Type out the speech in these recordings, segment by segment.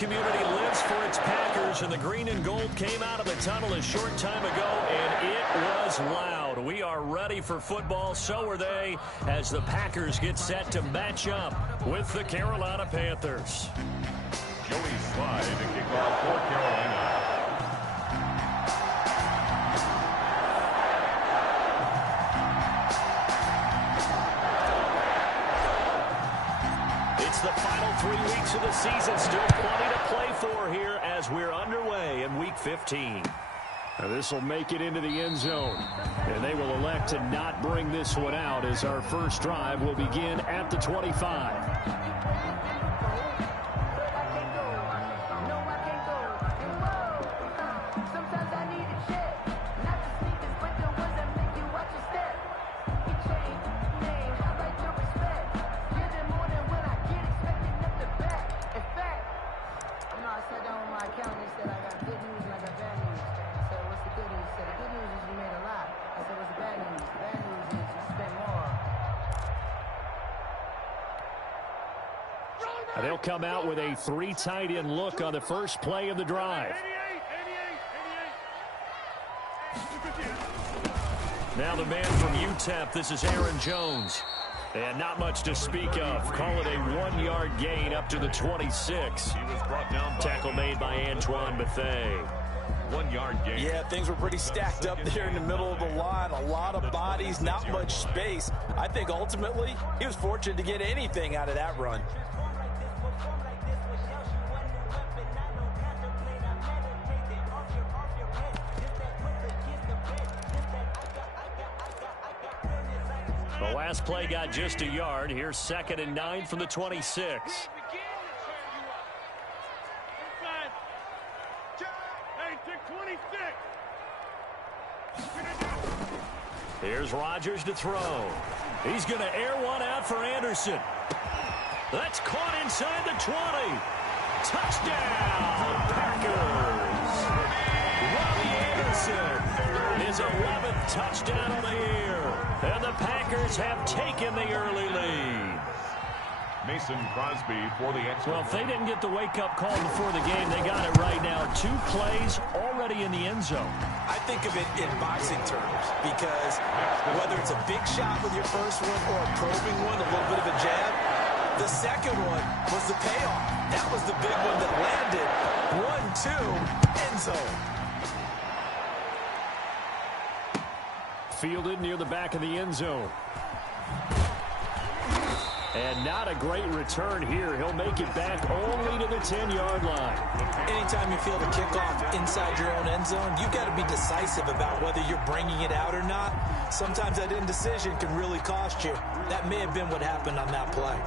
Community lives for its Packers, and the green and gold came out of the tunnel a short time ago, and it was loud. We are ready for football, so are they, as the Packers get set to match up with the Carolina Panthers. Joey Slye to kick off for Carolina. It's the final 3 weeks of the season. Still plenty to play for here as we're underway in Week 15. Now this will make it into the end zone. And they will elect to not bring this one out as our first drive will begin at the 25. They'll come out with a 3 tight end look on the first play of the drive. Now the man from UTEP, this is Aaron Jones. And not much to speak of. Call it a 1-yard gain up to the 26. He was brought down by tackle made by Antoine Bethea. 1-yard gain. Yeah, things were pretty stacked up there in the middle of the line. A lot of bodies, not much space. I think ultimately he was fortunate to get anything out of that run. The last play got just a yard. Here's 2nd and 9 from the 26. Here's Rodgers to throw. He's going to air one out for Anderson. That's caught inside the 20. Touchdown, Packers. Robbie Anderson, his 11th touchdown of the year. And the Packers have taken the early lead. Mason Crosby for the extra. Well, if they didn't get the wake-up call before the game, they got it right now. 2 plays already in the end zone. I think of it in boxing terms because whether it's a big shot with your first one or a probing one, a little bit of a jab, the second one was the payoff. That was the big one that landed. 1-2, end zone. Fielded near the back of the end zone. And not a great return here. He'll make it back only to the 10-yard line. Anytime you field a kickoff inside your own end zone, you've got to be decisive about whether you're bringing it out or not. Sometimes that indecision can really cost you. That may have been what happened on that play.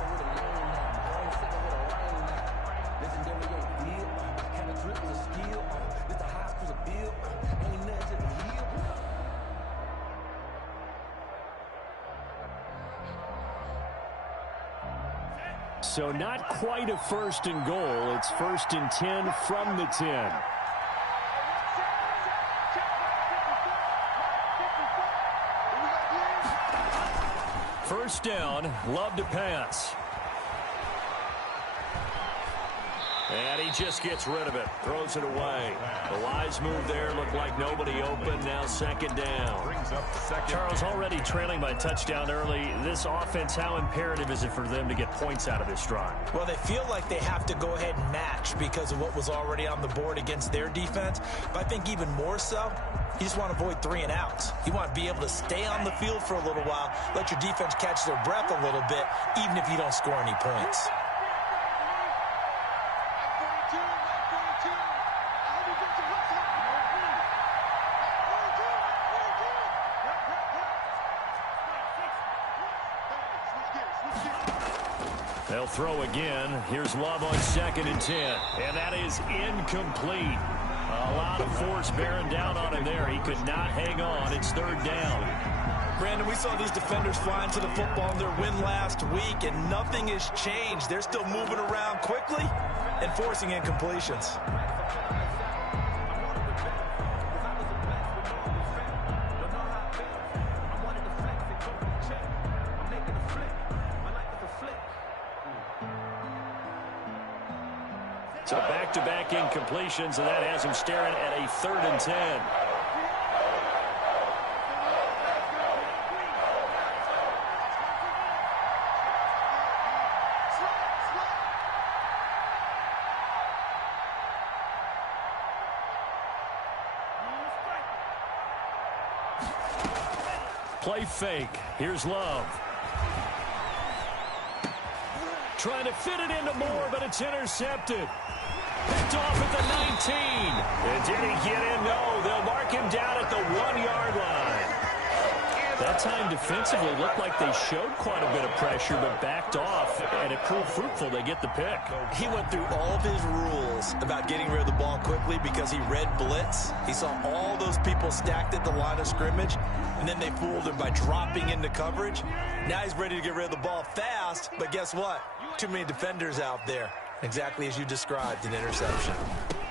So not quite a 1st and goal. It's 1st and 10 from the 10. First down, Love to pass. And he just gets rid of it, throws it away. The wise move there, looked like nobody open, now 2nd down. Brings up second. Charles, already trailing by touchdown early. This offense, how imperative is it for them to get points out of this drive? Well, they feel like they have to go ahead and match because of what was already on the board against their defense. But I think even more so, you just want to avoid 3 and outs. You want to be able to stay on the field for a little while, let your defense catch their breath a little bit, even if you don't score any points. They'll throw again. Here's Love on 2nd and 10. And that is incomplete. A lot of force bearing down on him there. He could not hang on. It's 3rd down. Brandon, we saw these defenders flying to the football in their win last week, and nothing has changed. They're still moving around quickly and forcing incompletions. So back back-to-back incompletions, and that has him staring at a 3rd and 10. Play fake. Here's Love. Trying to fit it into Moore, but it's intercepted. Picked off at the 19. And did he get in? No. They'll mark him down at the 1-yard line. That time defensively looked like they showed quite a bit of pressure, but backed off, and it proved fruitful. They get the pick. He went through all of his rules about getting rid of the ball quickly because he read blitz. He saw all those people stacked at the line of scrimmage, and then they fooled him by dropping into coverage. Now he's ready to get rid of the ball fast, but guess what? Too many defenders out there. Exactly as you described, an interception.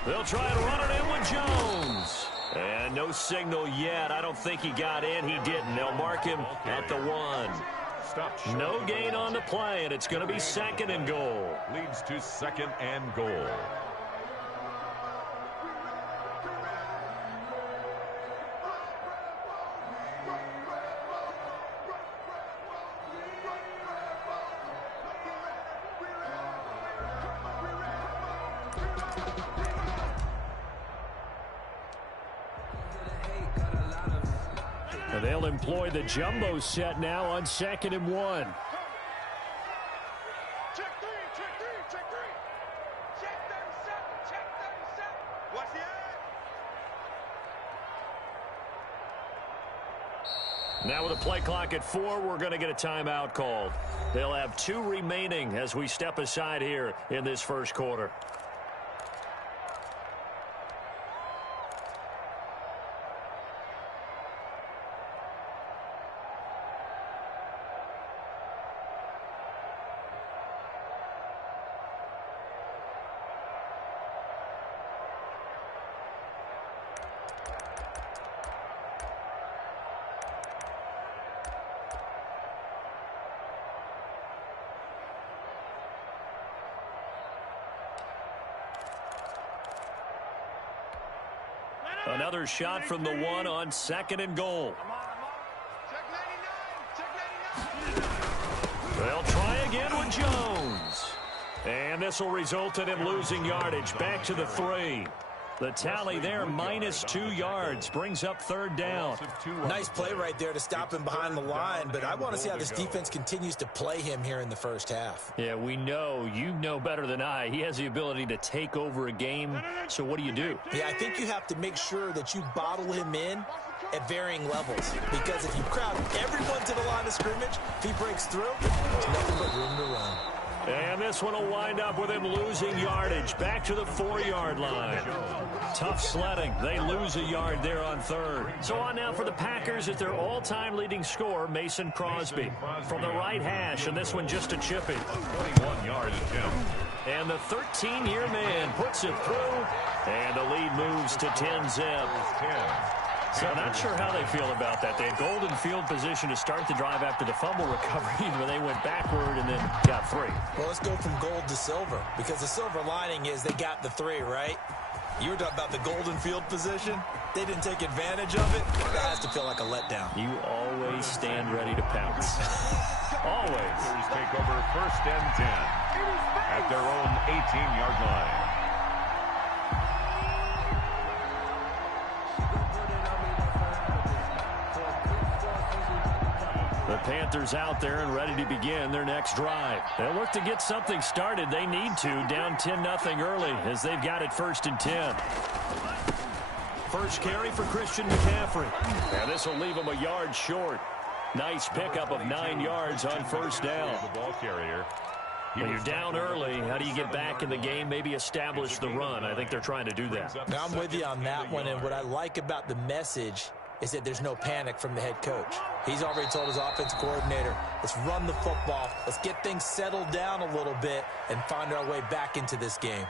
They'll try and run it in with Jones. And no signal yet. I don't think he got in. He didn't. They'll mark him at the 1. No gain on the play, and it's going to be 2nd and goal. Leads to 2nd and goal. They'll employ the jumbo set now on 2nd and 1. Check 3, check 3, check 3. Check 37, check 37. Watch the eye. Now with a play clock at 4, we're going to get a timeout called. They'll have 2 remaining as we step aside here in this first quarter. Another shot from the 1 on 2nd and goal. Check 99, check 99. They'll try again with Jones. And this will result in him losing yardage. Back to the 3. The tally there, -2 yards, brings up 3rd down. Nice play right there to stop him behind the line, but I want to see how this defense continues to play him here in the first half. Yeah, we know. You know better than I. He has the ability to take over a game, so what do you do? Yeah, I think you have to make sure that you bottle him in at varying levels, because if you crowd everyone to the line of scrimmage, if he breaks through, there's nothing but room to run. And this one will wind up with him losing yardage. Back to the 4-yard line. Tough sledding. They lose a yard there on 3rd. So on now for the Packers at their all-time leading scorer, Mason Crosby. From the right hash, and this one just a chippy. 21-yard attempt. And the 13-year man puts it through, and the lead moves to 10-zip. So not sure how they feel about that. They had golden field position to start the drive after the fumble recovery, but they went backward and then got 3. Well, let's go from gold to silver, because the silver lining is they got the 3, right? You were talking about the golden field position. They didn't take advantage of it. That has to feel like a letdown. You always stand ready to pounce. Always. Panthers take over 1st and 10 at their own 18-yard line. The Panthers out there and ready to begin their next drive. They'll look to get something started. They need to, down 10-0 early as they've got it 1st and 10. First carry for Christian McCaffrey. And this will leave him a yard short. Nice pickup of 9 yards on 1st down. The ball carrier. When you're down early, how do you get back in the game, maybe establish the run? I think they're trying to do that. Now, I'm with you on that one, and what I like about the message is that there's no panic from the head coach. He's already told his offense coordinator, let's run the football, let's get things settled down a little bit and find our way back into this game.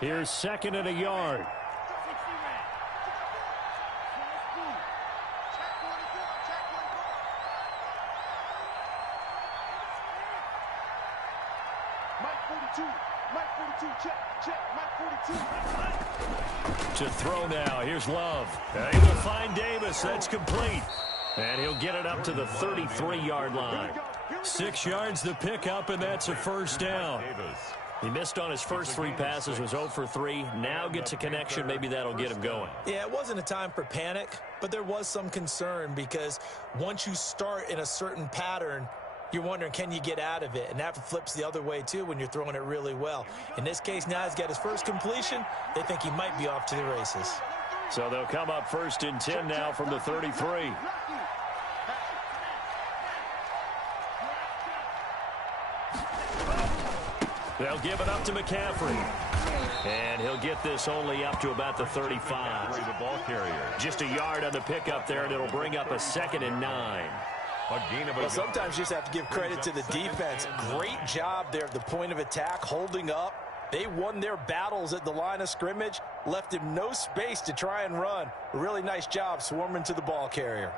Here's 2nd and a yard. To throw now. Here's Love. He will find Davis. That's complete. And he'll get it up to the 33-yard line. 6 yards the pickup, and that's a first down. He missed on his first 3 passes, was 0 for 3. Now gets a connection. Maybe that'll get him going. Yeah, it wasn't a time for panic, but there was some concern because once you start in a certain pattern, you're wondering, can you get out of it? And that flips the other way, too, when you're throwing it really well. In this case, now he's got his first completion. They think he might be off to the races. So they'll come up 1st and 10 now from the 33. They'll give it up to McCaffrey. And he'll get this only up to about the 35. The ball carrier. Just a yard on the pickup there, and it'll bring up a 2nd and 9. Well, sometimes you just have to give credit to the defense. Great job there at the point of attack, holding up. They won their battles at the line of scrimmage, left him no space to try and run. A really nice job swarming to the ball carrier.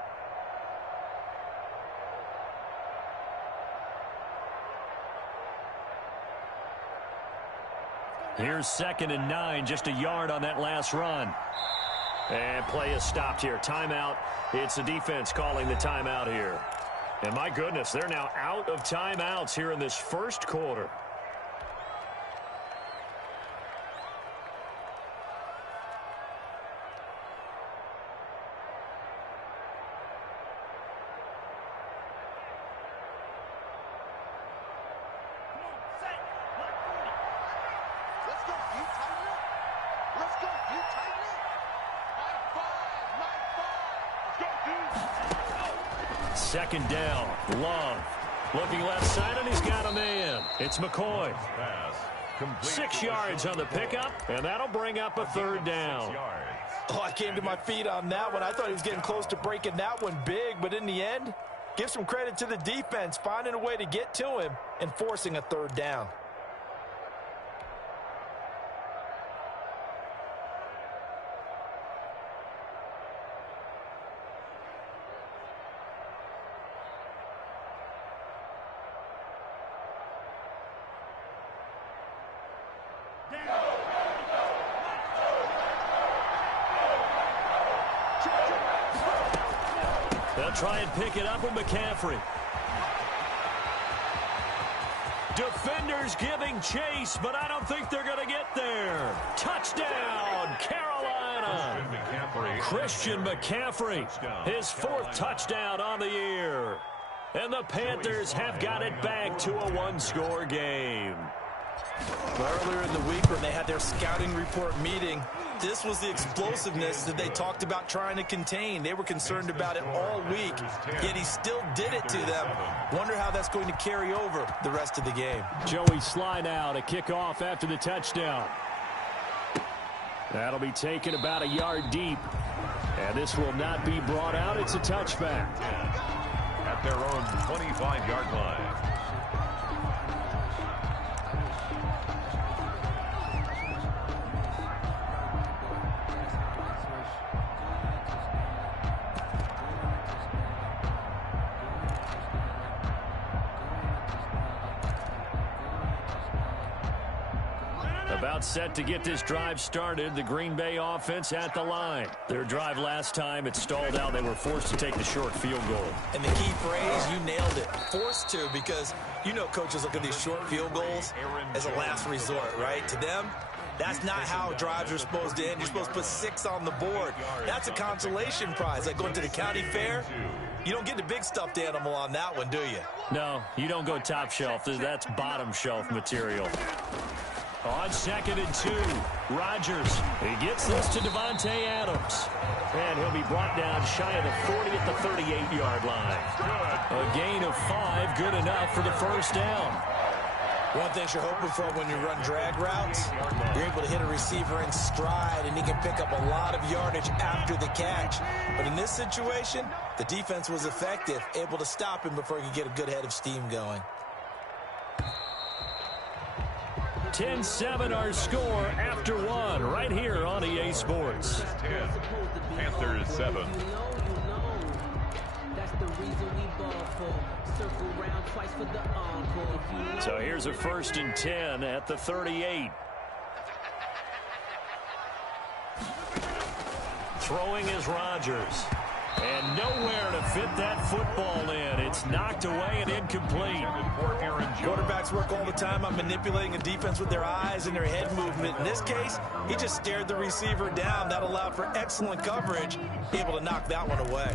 Here's 2nd and 9, just a yard on that last run. And play is stopped here. Timeout. It's the defense calling the timeout here. And my goodness, they're now out of timeouts here in this first quarter. Second down. Love. Looking left side, and he's got a man. It's McCoy. 6 yards on the pickup, and that'll bring up a 3rd down. Oh, I came to my feet on that one. I thought he was getting close to breaking that one big, but in the end, give some credit to the defense, finding a way to get to him and forcing a 3rd down. They'll try and pick it up with McCaffrey. Defenders giving chase, but I don't think they're going to get there. Touchdown, Carolina. Christian McCaffrey, his 4th touchdown on the year. And the Panthers have got it back to a 1-score game. Earlier in the week when they had their scouting report meeting, this was the explosiveness that they talked about trying to contain. They were concerned about it all week, yet he still did it to them. Wonder how that's going to carry over the rest of the game. Joey Sly now to kick off after the touchdown. That'll be taken about a yard deep. And this will not be brought out. It's a touchback. At their own 25-yard line. About set to get this drive started. The Green Bay offense at the line. Their drive last time, it stalled out. They were forced to take the short field goal. And the key phrase, you nailed it. Forced to, because you know coaches look at these short field goals as a last resort, right? To them, that's not how drives are supposed to end. You're supposed to put 6 on the board. That's a consolation prize. Like going to the county fair, you don't get the big stuffed animal on that one, do you? No, you don't go top shelf. That's bottom shelf material. On 2nd and 2, Rodgers. He gets this to Devontae Adams. And he'll be brought down shy of the 40 at the 38-yard line. A gain of 5, good enough for the first down. One thing you're hoping for when you run drag routes, you're able to hit a receiver in stride, and he can pick up a lot of yardage after the catch. But in this situation, the defense was effective, able to stop him before he could get a good head of steam going. 10-7 our score after 1 right here on EA Sports. 10, Panthers 7. So here's a 1st and 10 at the 38. Throwing is Rodgers. And nowhere to fit that football in. It's knocked away and incomplete. Quarterbacks work all the time on manipulating a defense with their eyes and their head movement. In this case, he just stared the receiver down. That allowed for excellent coverage, able to knock that one away.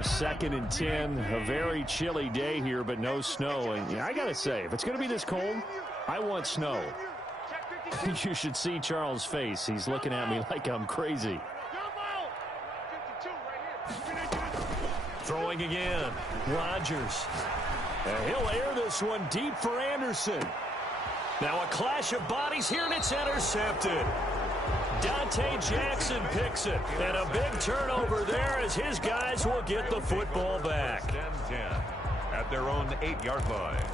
2nd and 10, a very chilly day here, but no snow. And I got to say, if it's going to be this cold, I want snow. You should see Charles' face. He's looking at me like I'm crazy. Throwing again. Rodgers. And he'll air this one deep for Anderson. Now a clash of bodies here, and it's intercepted. Dante Jackson picks it. And a big turnover there as his guys will get the football back. 10-10 at their own 8-yard line.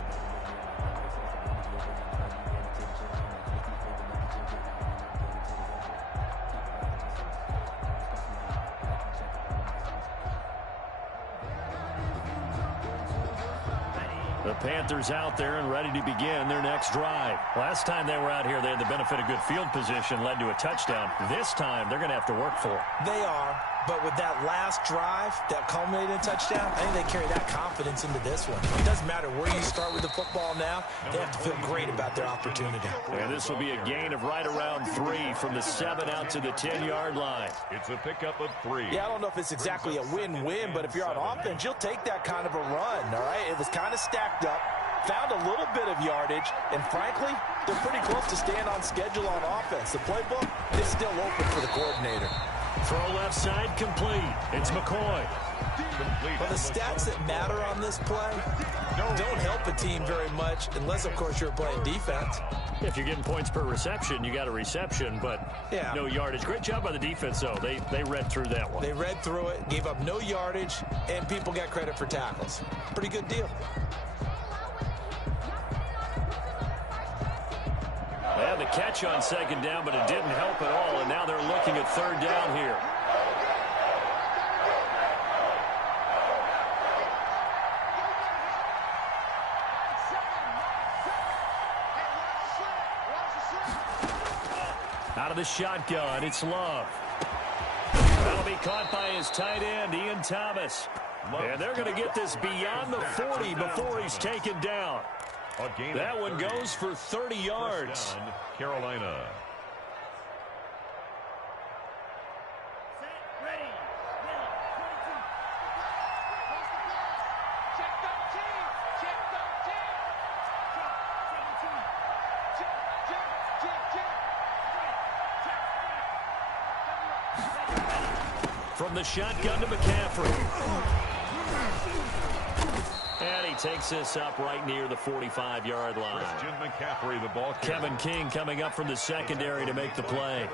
The Panthers out there and ready to begin their next drive. Last time they were out here, they had the benefit of good field position, led to a touchdown. This time, they're going to have to work for it. They are, but with that last drive that culminated in a touchdown, I think they carry that confidence into this one. It doesn't matter where you start with the football now. They have to feel great about their opportunity. And this will be a gain of right around 3 from the 7 out to the 10-yard line. It's a pickup of 3. Yeah, I don't know if it's exactly a win-win, but if you're on offense, you'll take that kind of a run, all right? It was kind of stacked up, found a little bit of yardage, and frankly, they're pretty close to staying on schedule on offense. The playbook is still open for the coordinator. Throw left side complete. It's McCoy. But the stats that matter on this play don't help a team very much unless, of course, you're playing defense. If you're getting points per reception, you got a reception, but yeah, no yardage. Great job by the defense, though. They read through that one. They read through it, gave up no yardage, and people got credit for tackles. Pretty good deal. They had the catch on 2nd down, but it didn't help at all, and now they're looking at 3rd down here. Out of the shotgun, it's Love. That'll be caught by his tight end, Ian Thomas. And they're going to get this beyond the 40 before he's taken down. That one goes for 30 yards. Down, Carolina. From the shotgun to McCaffrey. And he takes this up right near the 45-yard line. Christian McCaffrey, the ball carrier. Kevin King coming up from the secondary to make the play.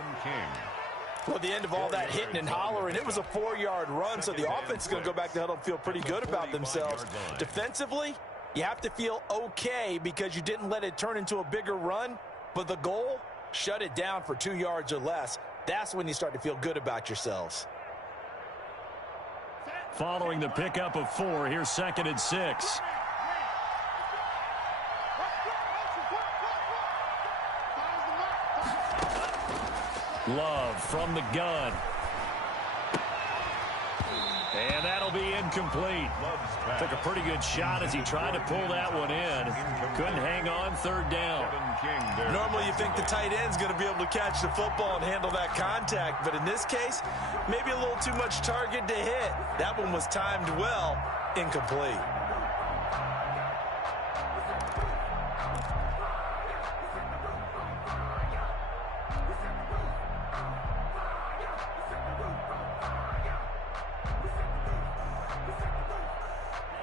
Well, at the end of all that hitting and hollering, it was a 4-yard run, so the offense is going to go back to the huddle and feel pretty good about themselves. Defensively, you have to feel okay because you didn't let it turn into a bigger run, but the goal, shut it down for 2 yards or less. That's when you start to feel good about yourselves. Following the pickup of 4, here's 2nd and 6. Love from the gun. And that'll be incomplete. Took a pretty good shot as he tried to pull that one in. Couldn't hang on 3rd down. Normally you think the tight end's going to be able to catch the football and handle that contact, but in this case, maybe a little too much target to hit. That one was timed well, incomplete.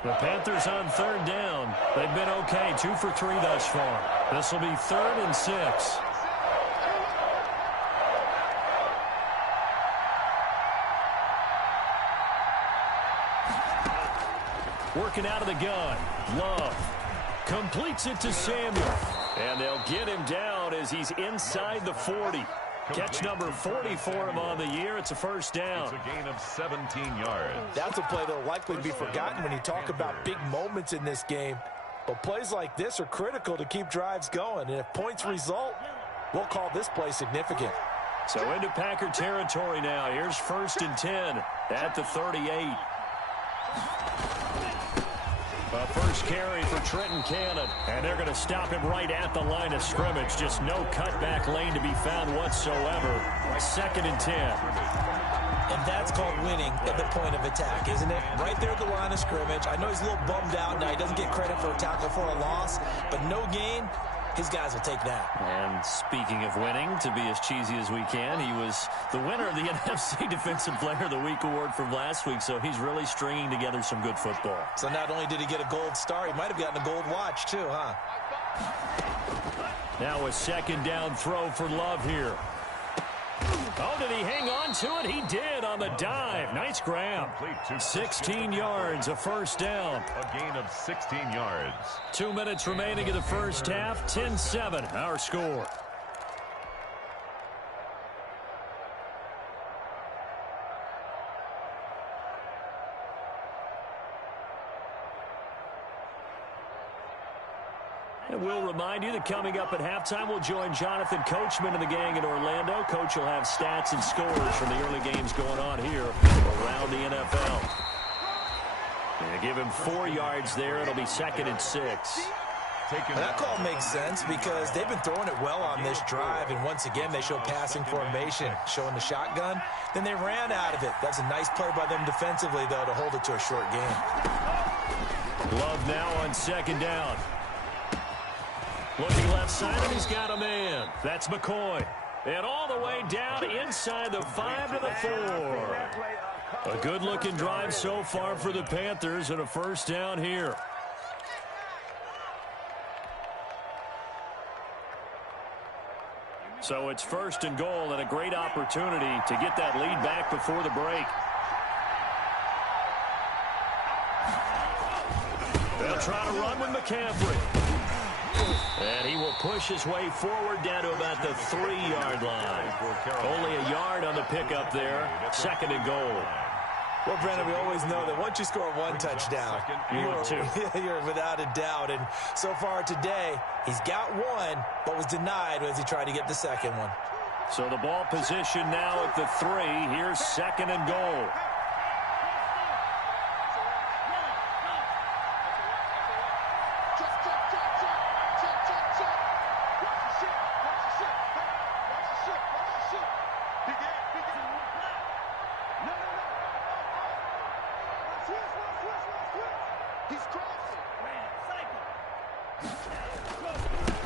The Panthers on 3rd down. They've been okay, 2 for 3 thus far. This will be 3rd and 6. Working out of the gun. Love completes it to Samuel. And they'll get him down as he's inside the 40. Catch number 40 for him on the year. It's a first down. It's a gain of 17 yards. That's a play that will likely be forgotten when you talk about big moments in this game. But plays like this are critical to keep drives going. And if points result, we'll call this play significant. So into Packer territory now. Here's 1st and 10 at the 38. A first carry for Trenton Cannon. And they're going to stop him right at the line of scrimmage. Just no cutback lane to be found whatsoever. 2nd and 10. And that's called winning at the point of attack, isn't it? Right there at the line of scrimmage. I know he's a little bummed out now. He doesn't get credit for a tackle for a loss. But no gain, his guys will take that. And speaking of winning, to be as cheesy as we can, he was the winner of the NFC Defensive Player of the Week award from last week, so he's really stringing together some good football. So not only did he get a gold star, he might have gotten a gold watch too, huh? Now a 2nd down throw for Love here. Oh, did he hang on to it? He did on the dive. Nice grab. 16 yards, a first down. A gain of 16 yards. 2 minutes remaining in the first half. 10-7, our score. And we'll remind you that coming up at halftime, we'll join Jonathan Coachman and the gang in Orlando. Coach will have stats and scores from the early games going on here around the NFL. And give him 4 yards there. It'll be 2nd and 6. That call makes sense because they've been throwing it well on this drive, and once again, they show passing formation, showing the shotgun. Then they ran out of it. That's a nice play by them defensively, though, to hold it to a short game. Love now on 2nd down. Looking left side, and he's got a man. That's McCoy. And all the way down inside the 5 to the 4. A good-looking drive so far for the Panthers, and a first down here. So it's 1st and goal, and a great opportunity to get that lead back before the break. They'll try to run with McCaffrey. And he will push his way forward down to about the 3-yard line. Only a yard on the pickup there. 2nd and goal. Well, Brennan, we always know that once you score one touchdown, you're without a doubt. And so far today, he's got one, but was denied as he tried to get the second one. So the ball position now at the 3. Here's 2nd and goal.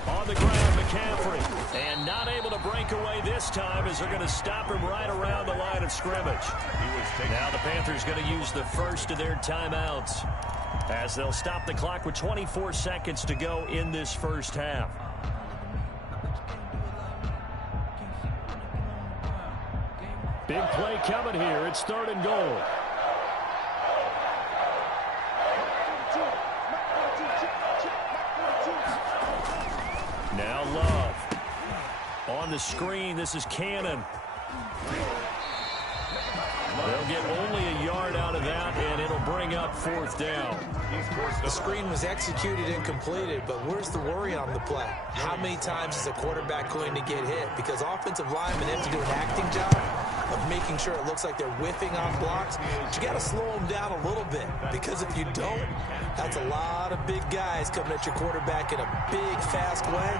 On the ground, McCaffrey. And not able to break away this time as they're going to stop him right around the line of scrimmage. Now the Panthers going to use the first of their timeouts as they'll stop the clock with 24 seconds to go in this first half. Big play coming here. It's 3rd and goal. Now Love. On the screen, this is Cannon. They'll get only a yard out of that, and it'll bring up 4th down. The screen was executed and completed, but where's the worry on the play? How many times is a quarterback going to get hit? Because offensive linemen have to do an acting job of making sure it looks like they're whiffing on blocks. But you got to slow them down a little bit, because if you don't, that's a lot of big guys coming at your quarterback in a big, fast way.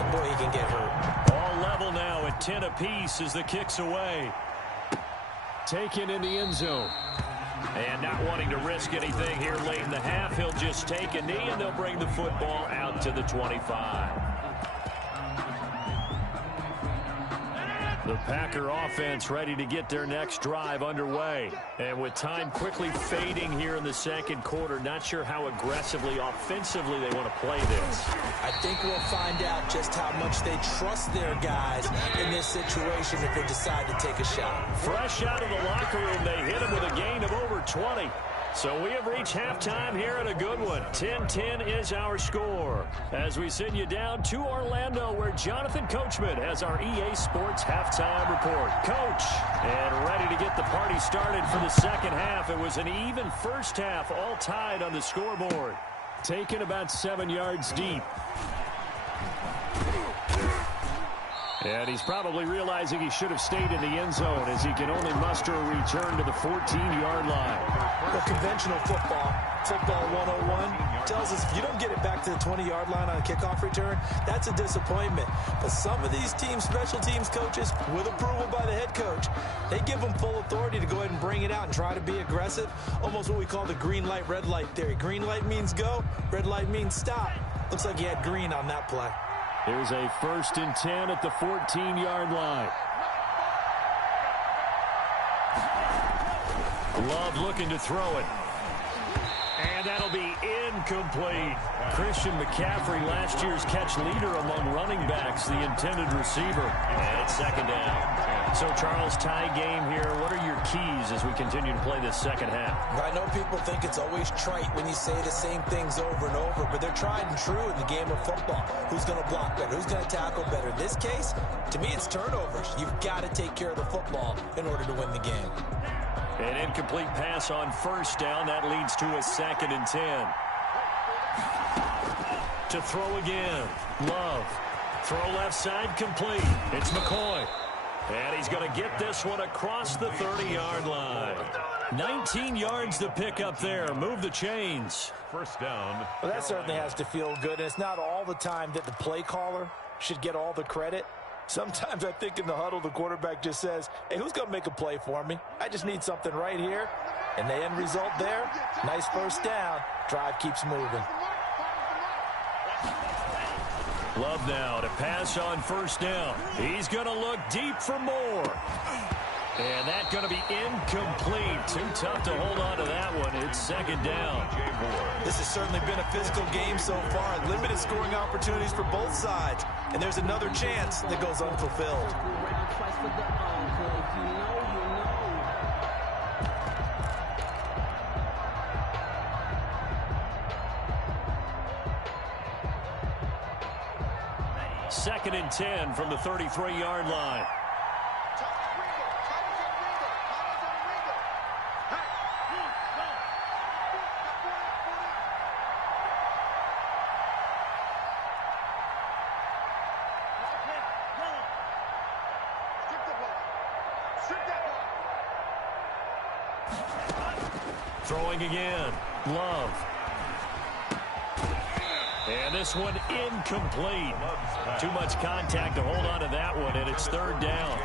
And boy, he can get hurt. All level now at 10 apiece as the kick's away. Taken in the end zone. And not wanting to risk anything here late in the half, he'll just take a knee, and they'll bring the football out to the 25. The Packer offense ready to get their next drive underway. And with time quickly fading here in the second quarter, not sure how aggressively, offensively they want to play this. I think we'll find out just how much they trust their guys in this situation if they decide to take a shot. Fresh out of the locker room, they hit him with a gain of over 20. So we have reached halftime here at a good one. 10-10 is our score. As we send you down to Orlando, where Jonathan Coachman has our EA Sports halftime report. Coach, and ready to get the party started for the second half. It was an even first half, all tied on the scoreboard. Taken about 7 yards deep. And he's probably realizing he should have stayed in the end zone as he can only muster a return to the 14-yard line. Well, conventional football 101, tells us if you don't get it back to the 20-yard line on a kickoff return, that's a disappointment. But some of these teams, special teams coaches, with approval by the head coach, they give them full authority to go ahead and bring it out and try to be aggressive. Almost what we call the green light, red light theory. Green light means go, red light means stop. Looks like he had green on that play. Here's a 1st and 10 at the 14-yard line. Love looking to throw it. And that'll be incomplete. Christian McCaffrey, last year's catch leader among running backs, the intended receiver. And it's 2nd down. So, Charles, tie game here. What are your keys as we continue to play this second half? I know people think it's always trite when you say the same things over and over, but they're tried and true in the game of football. Who's going to block better? Who's going to tackle better? In this case, to me, it's turnovers. You've got to take care of the football in order to win the game. An incomplete pass on 1st down. That leads to a 2nd and 10. To throw again. Love. Throw left side complete. It's McCoy. And he's going to get this one across the 30-yard line. 19 yards to pick up there. Move the chains. 1st down. Well, that certainly has to feel good. And it's not all the time that the play caller should get all the credit. Sometimes I think in the huddle, the quarterback just says, hey, who's going to make a play for me? I just need something right here. And the end result there, nice 1st down. Drive keeps moving. Love now to pass on 1st down. He's going to look deep for more. And that's going to be incomplete. Too tough to hold on to that one. It's 2nd down. This has certainly been a physical game so far. Limited scoring opportunities for both sides. And there's another chance that goes unfulfilled. Second and 10 from the 33-yard line. Throwing again. Love. And this one incomplete. Too much contact to hold on to that one, and it's 3rd down.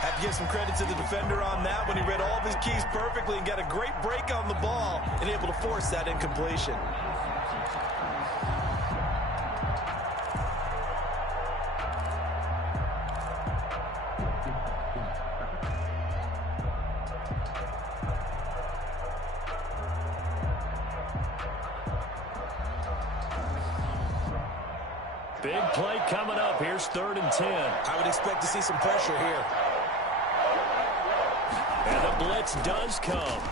Have to give some credit to the defender on that when he read all of his keys perfectly and got a great break on the ball and able to force that incompletion. Big play coming up. Here's 3rd and 10. I would expect to see some pressure here. And the blitz does come.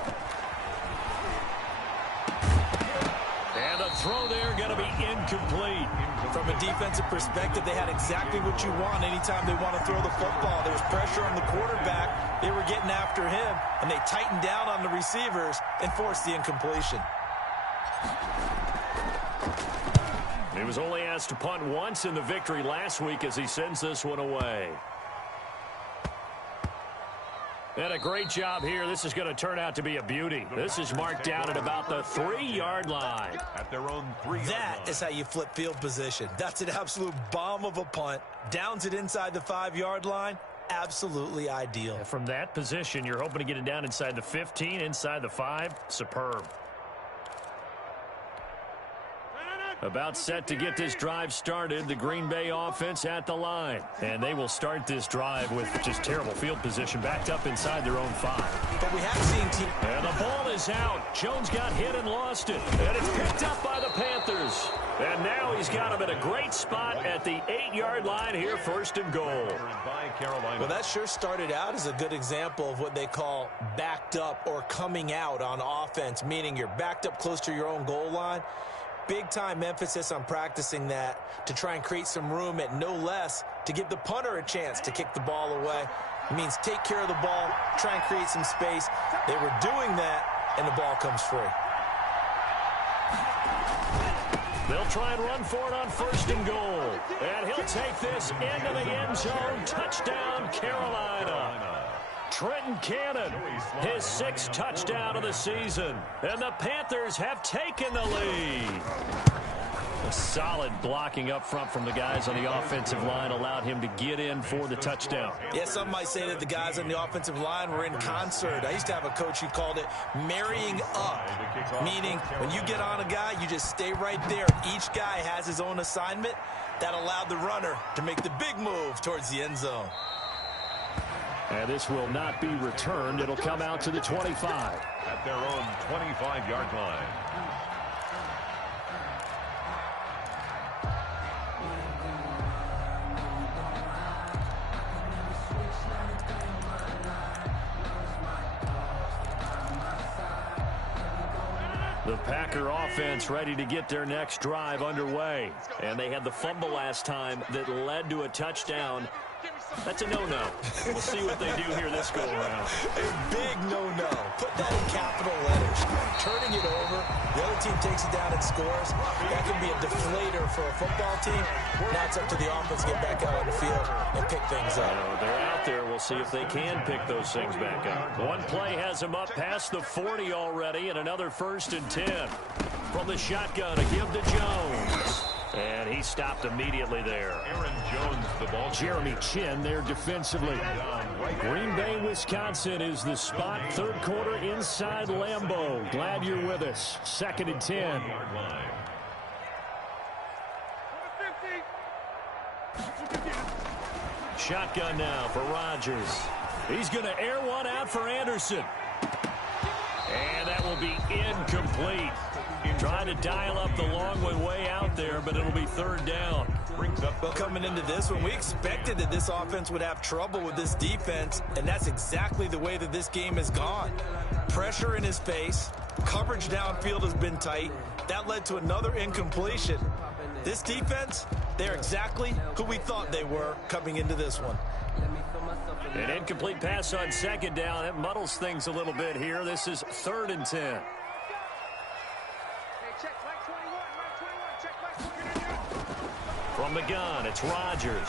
And the throw there going to be incomplete. From a defensive perspective, they had exactly what you want anytime they want to throw the football. There was pressure on the quarterback. They were getting after him, and they tightened down on the receivers and forced the incompletion. He was only asked to punt once in the victory last week as he sends this one away. And a great job here. This is going to turn out to be a beauty. This is marked down at about the 3-yard line. At their own 3-yard line. That is how you flip field position. That's an absolute bomb of a punt. Downs it inside the 5-yard line. Absolutely ideal. And from that position, you're hoping to get it down inside the 15, inside the 5. Superb. About set to get this drive started, the Green Bay offense at the line. And they will start this drive with just terrible field position, backed up inside their own 5. But we have seen teams. And the ball is out. Jones got hit and lost it. And it's picked up by the Panthers. And now he's got him at a great spot at the 8-yard line here, 1st and goal. Well, that sure started out as a good example of what they call backed up or coming out on offense, meaning you're backed up close to your own goal line. Big-time emphasis on practicing that to try and create some room at no less to give the punter a chance to kick the ball away. It means take care of the ball, try and create some space. They were doing that, and the ball comes free. They'll try and run for it on 1st and goal. And he'll take this into the end zone. Touchdown, Carolina. Trenton Cannon, his 6th touchdown of the season. And the Panthers have taken the lead. A solid blocking up front from the guys on the offensive line allowed him to get in for the touchdown. Yeah, some might say that the guys on the offensive line were in concert. I used to have a coach who called it marrying up, meaning when you get on a guy, you just stay right there. Each guy has his own assignment. That allowed the runner to make the big move towards the end zone. And this will not be returned. It'll come out to the 25. At their own 25-yard line. The Packer offense ready to get their next drive underway. And they had the fumble last time that led to a touchdown. That's a no-no. We'll see what they do here this go-around. A big no-no. Put that in capital letters. Turning it over, the other team takes it down and scores. That can be a deflator for a football team. Now it's up to the offense to get back out on the field and pick things up. They're out there. We'll see if they can pick those things back up. One play has them up past the 40 already, and another 1st and 10. From the shotgun, a give to Jones. And he stopped immediately there. Aaron Jones, the ball. Jeremy Chin there defensively. Green Bay, Wisconsin is the spot. 3rd quarter inside Lambeau. Glad you're with us. 2nd and 10. Shotgun now for Rodgers. He's going to air one out for Anderson. And that will be incomplete. Trying to dial up the long way out there, but it'll be 3rd down. Well, coming into this one, we expected that this offense would have trouble with this defense, and that's exactly the way that this game has gone. Pressure in his face, coverage downfield has been tight. That led to another incompletion. This defense, they're exactly who we thought they were coming into this one. An incomplete pass on 2nd down. It muddles things a little bit here. This is 3rd and 10. From the gun, it's Rodgers.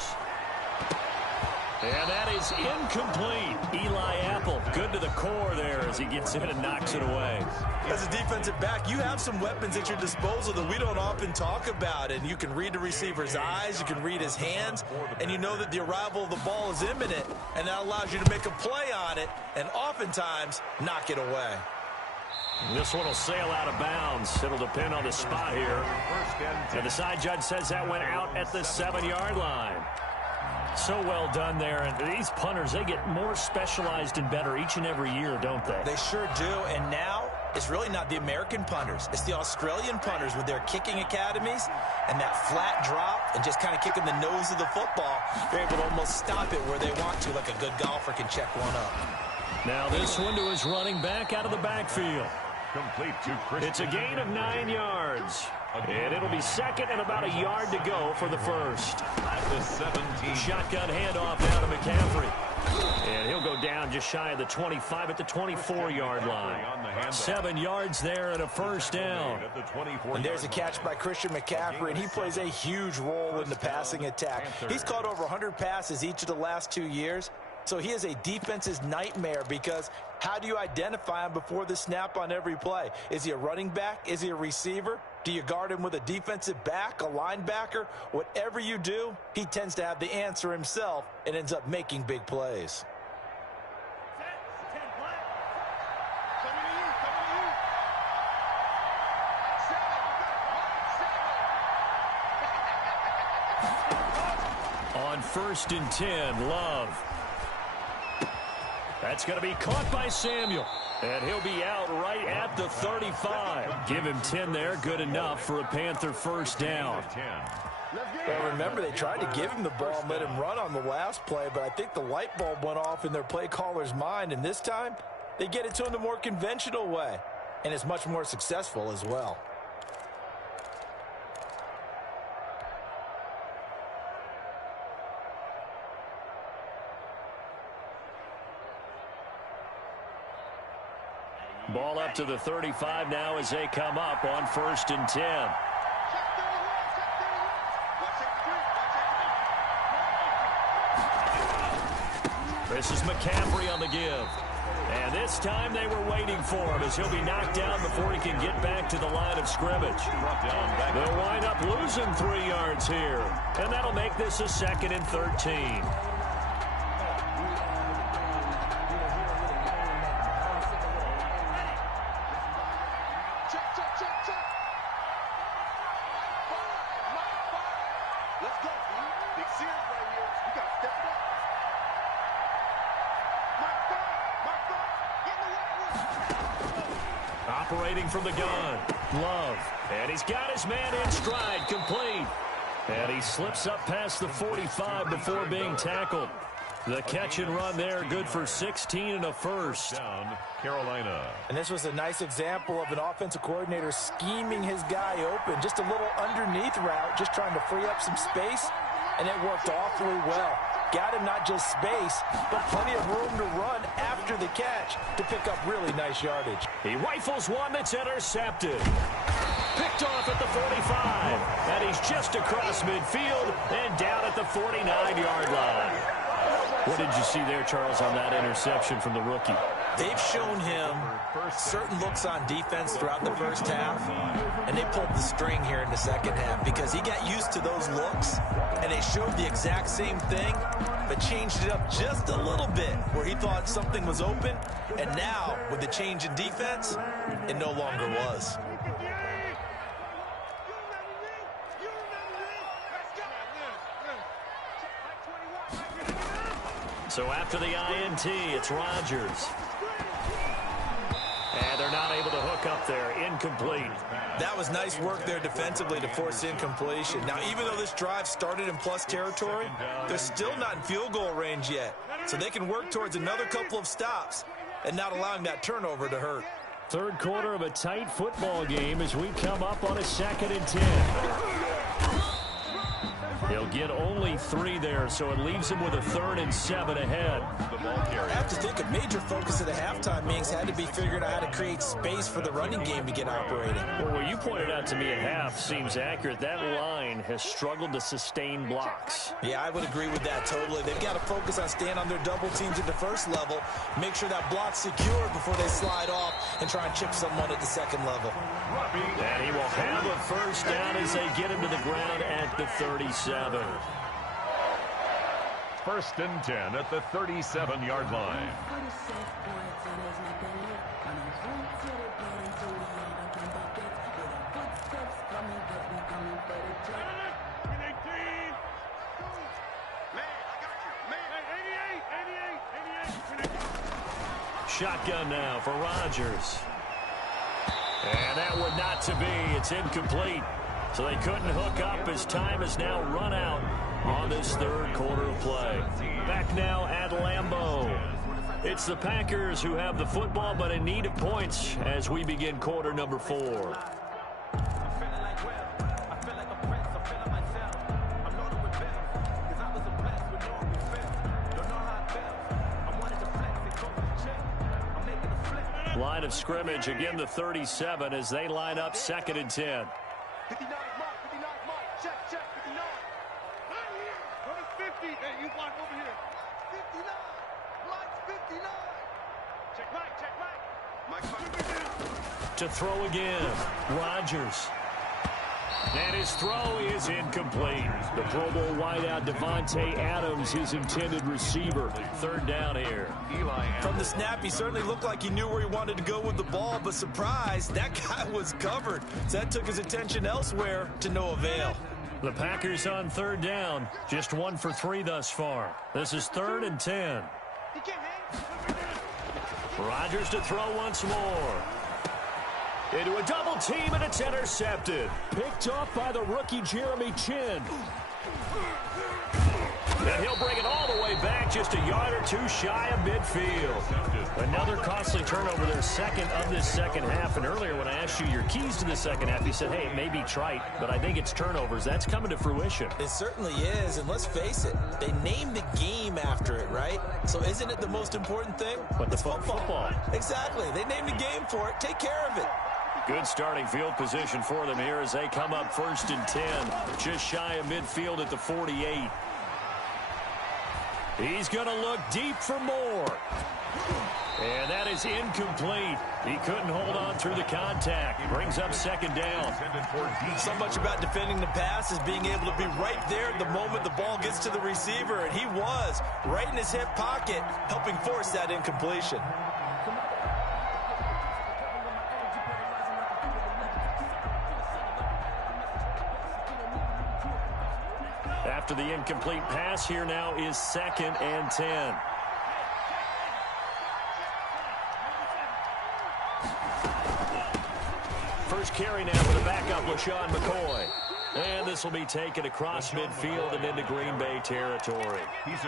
And that is incomplete. Eli Apple, good to the core there as he gets in and knocks it away. As a defensive back, you have some weapons at your disposal that we don't often talk about. And you can read the receiver's eyes, you can read his hands, and you know that the arrival of the ball is imminent. And that allows you to make a play on it and oftentimes knock it away. This one will sail out of bounds. It'll depend on the spot here. And the side judge says that went out at the 7-yard line. So well done there. And these punters, they get more specialized and better each and every year, don't they? They sure do. And now it's really not the American punters. It's the Australian punters with their kicking academies and that flat drop and just kind of kicking the nose of the football. They're able to almost stop it where they want to, like a good golfer can check one up. Now this one to his running back out of the backfield. Complete to Christian. It's a gain of 9 yards. And it'll be 2nd and about a yard to go for the 1st. At the 17. Shotgun handoff now to McCaffrey. And he'll go down just shy of the 25 at the 24-yard line. 7 yards there and a 1st down. And there's a catch by Christian McCaffrey, and he plays a huge role in the passing attack. He's caught over 100 passes each of the last 2 years. So he is a defense's nightmare because how do you identify him before the snap on every play? Is he a running back? Is he a receiver? Do you guard him with a defensive back, a linebacker? Whatever you do, he tends to have the answer himself and ends up making big plays. On 1st and 10, Love. That's going to be caught by Samuel. And he'll be out right at the 35. Give him 10 there. Good enough for a Panther first down. Well, remember, they tried to give him the ball and let him run on the last play, but I think the light bulb went off in their play caller's mind, and this time they get it to him the more conventional way, and it's much more successful as well. Ball up to the 35 now as they come up on 1st and 10. This is McCaffrey on the give. And this time they were waiting for him as he'll be knocked down before he can get back to the line of scrimmage. They'll wind up losing 3 yards here. And that'll make this a 2nd and 13. Operating from the gun, Love. And he's got his man in stride, complete. And he slips up past the 45 before being tackled. The catch and run there, good for 16 and a first. Down, Carolina. And this was a nice example of an offensive coordinator scheming his guy open. Just a little underneath route, just trying to free up some space. And it worked awfully well. Got him not just space, but plenty of room to run after the catch to pick up really nice yardage. He rifles one that's intercepted. Picked off at the 45. And he's just across midfield and down at the 49-yard line. What did you see there, Charles, on that interception from the rookie? They've shown him certain looks on defense throughout the first half, and they pulled the string here in the second half because he got used to those looks, and they showed the exact same thing, but changed it up just a little bit where he thought something was open, and now, with the change in defense, it no longer was. So after the INT, it's Rodgers. And they're not able to hook up there. Incomplete. That was nice work there defensively to force incompletion. Now, even though this drive started in plus territory, they're still not in field goal range yet. So they can work towards another couple of stops and not allowing that turnover to hurt. Third quarter of a tight football game as we come up on a 2nd and 10. He'll get only 3 there, so it leaves him with a 3rd and 7 ahead. I have to think a major focus at the halftime meetings had to be figuring out how to create space for the running game to get operating. Well, what you pointed out to me at half seems accurate. That line has struggled to sustain blocks. Yeah, I would agree with that totally. They've got to focus on staying on their double teams at the first level, make sure that block's secure before they slide off and try and chip someone at the second level. And he will have a first down as they get him to the ground at the 37. 1st and 10 at the 37-yard line. Shotgun now for Rodgers. And that would not to be. It's incomplete. So they couldn't hook up as time has now run out on this third quarter of play. Back now at Lambeau. It's the Packers who have the football, but in need of points as we begin quarter number 4. Line of scrimmage, again the 37 as they line up 2nd and 10. 59, Mark, 59, Mark, check, 59. Right here, number 50. Hey, you block over here. 59, Mike's 59. Check right. Mike's to throw again, Rodgers. And his throw is incomplete. The Pro Bowl wideout Devontae Adams, his intended receiver. 3rd down here. From the snap, he certainly looked like he knew where he wanted to go with the ball, but surprise, that guy was covered. So that took his attention elsewhere to no avail. The Packers on third down. Just 1 for 3 thus far. This is 3rd and 10. Rodgers to throw once more. Into a double team, and it's intercepted. Picked off by the rookie Jeremy Chin. And he'll bring it all the way back, just a yard or 2 shy of midfield. Another costly turnover, their second of this second half. And earlier when I asked you your keys to the second half, you said, hey, it may be trite, but I think it's turnovers. That's coming to fruition. It certainly is, and let's face it, they named the game after it, right? So isn't it the most important thing? But it's football. Exactly. They named the game for it. Take care of it. Good starting field position for them here as they come up 1st and 10. Just shy of midfield at the 48. He's going to look deep for more. And that is incomplete. He couldn't hold on through the contact. Brings up 2nd down. So much about defending the pass is being able to be right there at the moment the ball gets to the receiver. And he was right in his hip pocket, helping force that incompletion. After the incomplete pass, here now is 2nd and 10. First carry now for the backup, LaShawn McCoy. And this will be taken across midfield and into Green Bay territory.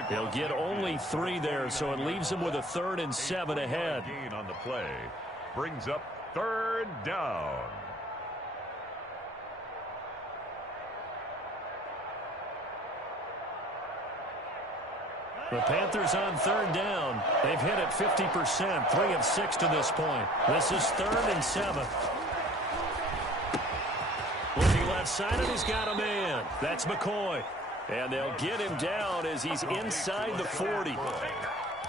He'll get only 3 there, so it leaves him with a 3rd and 7 ahead. Gain on the play brings up 3rd down. The Panthers on 3rd down. They've hit it 50%, 3 of 6 to this point. This is 3rd and 7. Looking left side, and he's got a man. That's McCoy. And they'll get him down as he's inside the 40.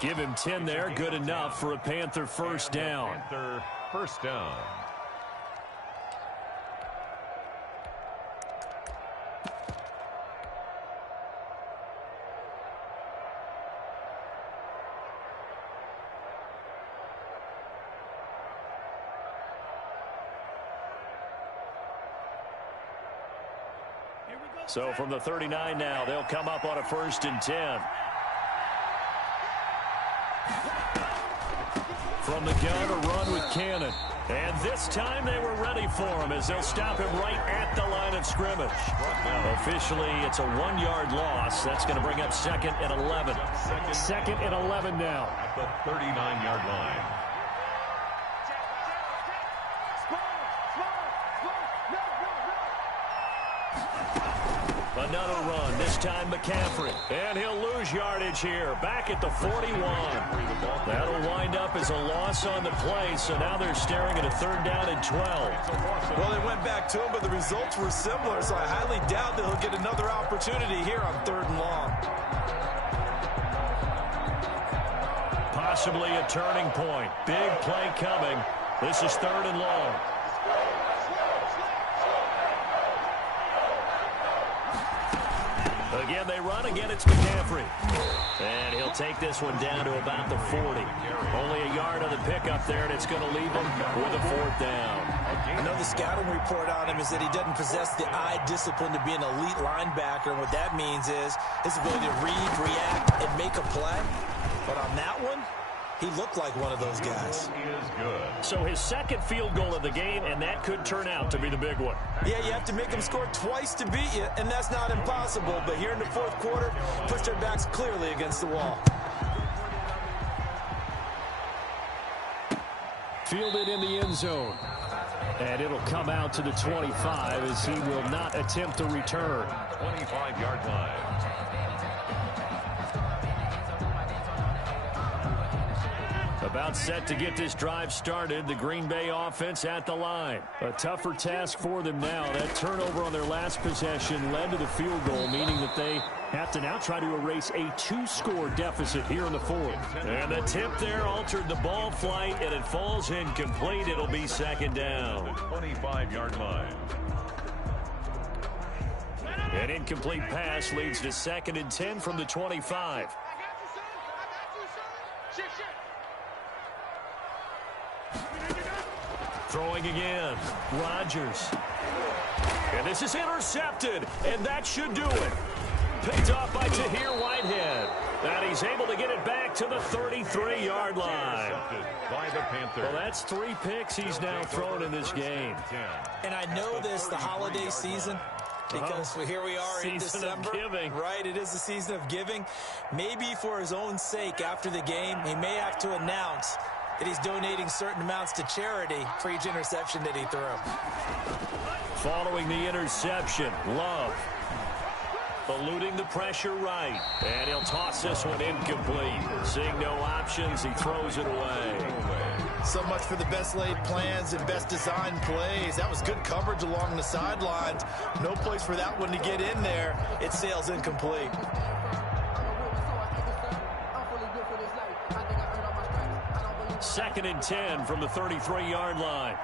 Give him 10 there, good enough for a Panther 1st down. Panther 1st down. So from the 39 now, they'll come up on a 1st and 10. From the gun, a run with Cannon. And this time they were ready for him as they'll stop him right at the line of scrimmage. Officially, it's a 1-yard loss. That's going to bring up 2nd and 11. 2nd and 11 now. At the 39-yard line. Another run, this time McCaffrey. And he'll lose yardage here, back at the 41. That'll wind up as a loss on the play, so now they're staring at a 3rd down and 12. Well, they went back to him, but the results were similar, so I highly doubt that he'll get another opportunity here on 3rd and long. Possibly a turning point. Big play coming. This is 3rd and long. Again, they run. Again, it's McCaffrey. And he'll take this one down to about the 40. Only a yard on the pickup there, and it's going to leave him with a 4th down. I know the scouting report on him is that he doesn't possess the eye discipline to be an elite linebacker, and what that means is his ability to read, react, and make a play. But on that one, he looked like one of those guys. He is good. So his 2nd field goal of the game, and that could turn out to be the big one. Yeah, you have to make them score twice to beat you, and that's not impossible. But here in the 4th quarter, push their backs clearly against the wall. Fielded in the end zone. And it'll come out to the 25 as he will not attempt a return. 25-yard line. About set to get this drive started. The Green Bay offense at the line. A tougher task for them now. That turnover on their last possession led to the field goal, meaning that they have to now try to erase a 2-score deficit here in the 4th. And the tip there altered the ball flight, and it falls incomplete. It'll be 2nd down. 25-yard line. An incomplete pass leads to 2nd and 10 from the 25. Throwing again. Rodgers. And And this is intercepted, and that should do it. Picked off by Tahir Whitehead. And he's able to get it back to the 33-yard line. By the Panthers. Well, that's 3 picks he's now thrown in this game. And I know this, the holiday season, because here we are in December. Right, it is the season of giving. Maybe for his own sake after the game, he may have to announce that he's donating certain amounts to charity for each interception that he threw. Following the interception, Love eluding the pressure right. And he'll toss this one incomplete. Seeing no options, he throws it away. So much for the best laid plans and best designed plays. That was good coverage along the sidelines. No place for that one to get in there. It sails incomplete. Second and 10 from the 33-yard line.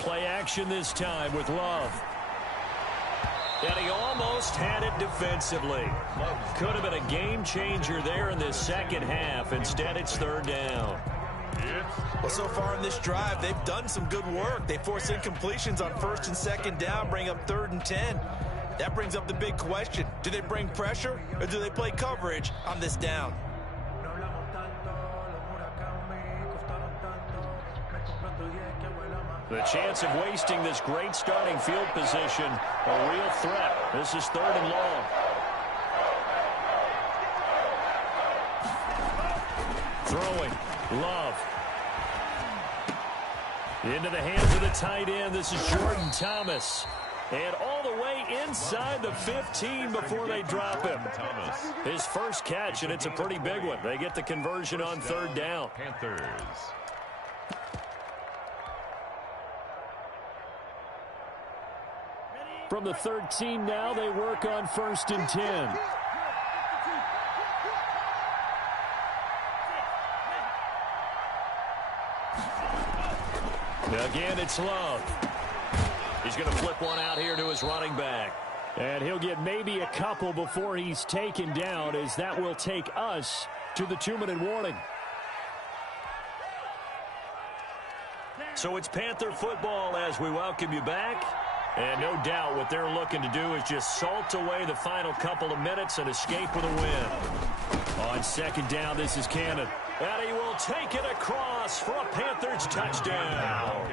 Play action this time with Love. And he almost had it defensively. Could have been a game changer there in this second half. Instead, it's third down. Well, so far in this drive, they've done some good work. They force incompletions on first and second down, bring up 3rd and 10. That brings up the big question. Do they bring pressure or do they play coverage on this down? The chance of wasting this great starting field position, a real threat. This is 3rd and long. Throwing, Love. Into the hands of the tight end. This is Jordan Thomas. And all the way inside the 15 before they drop him. His first catch, and it's a pretty big one. They get the conversion on 3rd down. Panthers. From the 13 now, they work on 1st and 10. Again, it's Love. He's going to flip one out here to his running back. And he'll get maybe a couple before he's taken down, as that will take us to the 2-minute warning. So it's Panther football as we welcome you back. And no doubt what they're looking to do is just salt away the final couple of minutes and escape with a win. On 2nd down, this is Cannon. And he will take it across for a Panthers touchdown.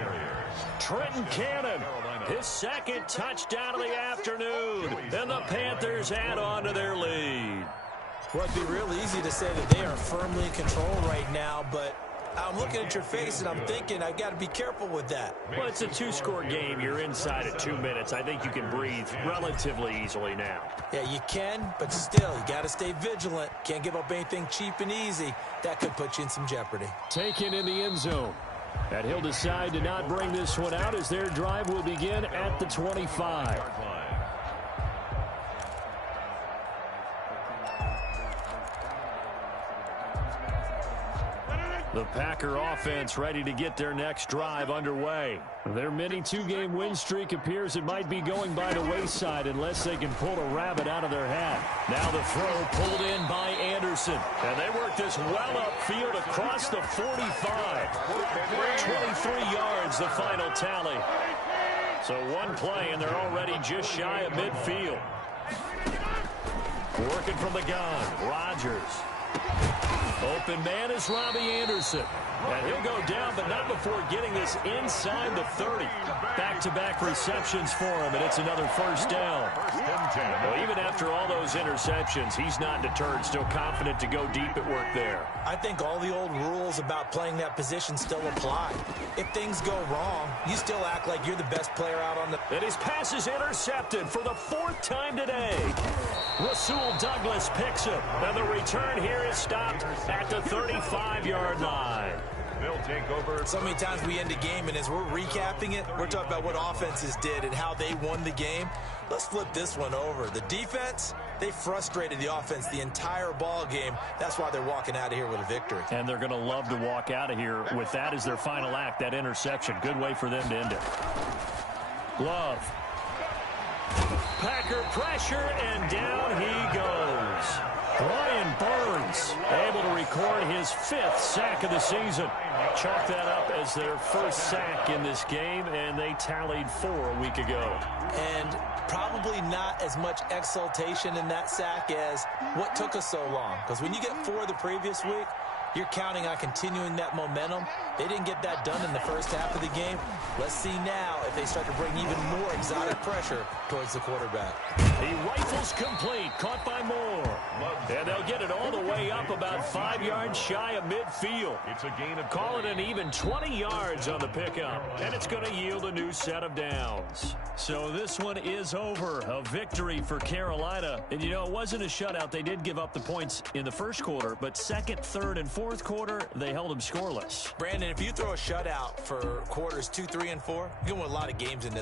Trenton Cannon, his 2nd touchdown of the afternoon. And the Panthers add on to their lead. Well, it'd be real easy to say that they are firmly in control right now, but I'm looking at your face and I'm thinking I've got to be careful with that. Well, it's a 2-score game. You're inside of 2 minutes. I think you can breathe relatively easily now. Yeah, you can, but still, you got to stay vigilant. Can't give up anything cheap and easy. That could put you in some jeopardy. Taken in the end zone. And he'll decide to not bring this one out as their drive will begin at the 25. The Packer offense ready to get their next drive underway. Their mini 2-game win streak appears it might be going by the wayside unless they can pull a rabbit out of their hat. Now the throw pulled in by Anderson. And they work this well upfield across the 45. 23 yards the final tally. So one play and they're already just shy of midfield. Working from the gun, Rodgers. Open man is Robbie Anderson. And he'll go down, but not before getting this inside the 30. Back-to-back receptions for him, and it's another first down. Well, even after all those interceptions, he's not deterred, still confident to go deep at work there. I think all the old rules about playing that position still apply. If things go wrong, you still act like you're the best player out on the... And his pass is intercepted for the 4th time today. Rasul Douglas picks him, and the return here is stopped at the 35-yard line. They'll take over. So many times we end a game, and as we're recapping it, we're talking about what offenses did and how they won the game. Let's flip this one over. The defense, they frustrated the offense the entire ball game. That's why they're walking out of here with a victory. And they're going to love to walk out of here with that as their final act, that interception. Good way for them to end it. Love. Packer pressure, and down he goes. Brian Burns defense. Able to record his 5th sack of the season. Chalk that up as their first sack in this game, and they tallied 4 a week ago. And probably not as much exultation in that sack as what took us so long. Because when you get 4 the previous week, you're counting on continuing that momentum. They didn't get that done in the first half of the game. Let's see now if they start to bring even more exotic pressure towards the quarterback. He rifles complete, caught by Moore. And they'll get it all the way up about 5 yards shy of midfield. It's a gain of Call it an even 20 yards on the pickup. And it's going to yield a new set of downs. So this one is over. A victory for Carolina. And, you know, it wasn't a shutout. They did give up the points in the first quarter. But second, third, and fourth quarter, they held them scoreless. Brandon, if you throw a shutout for quarters 2, 3, and 4, you're going to win a lot of games in this.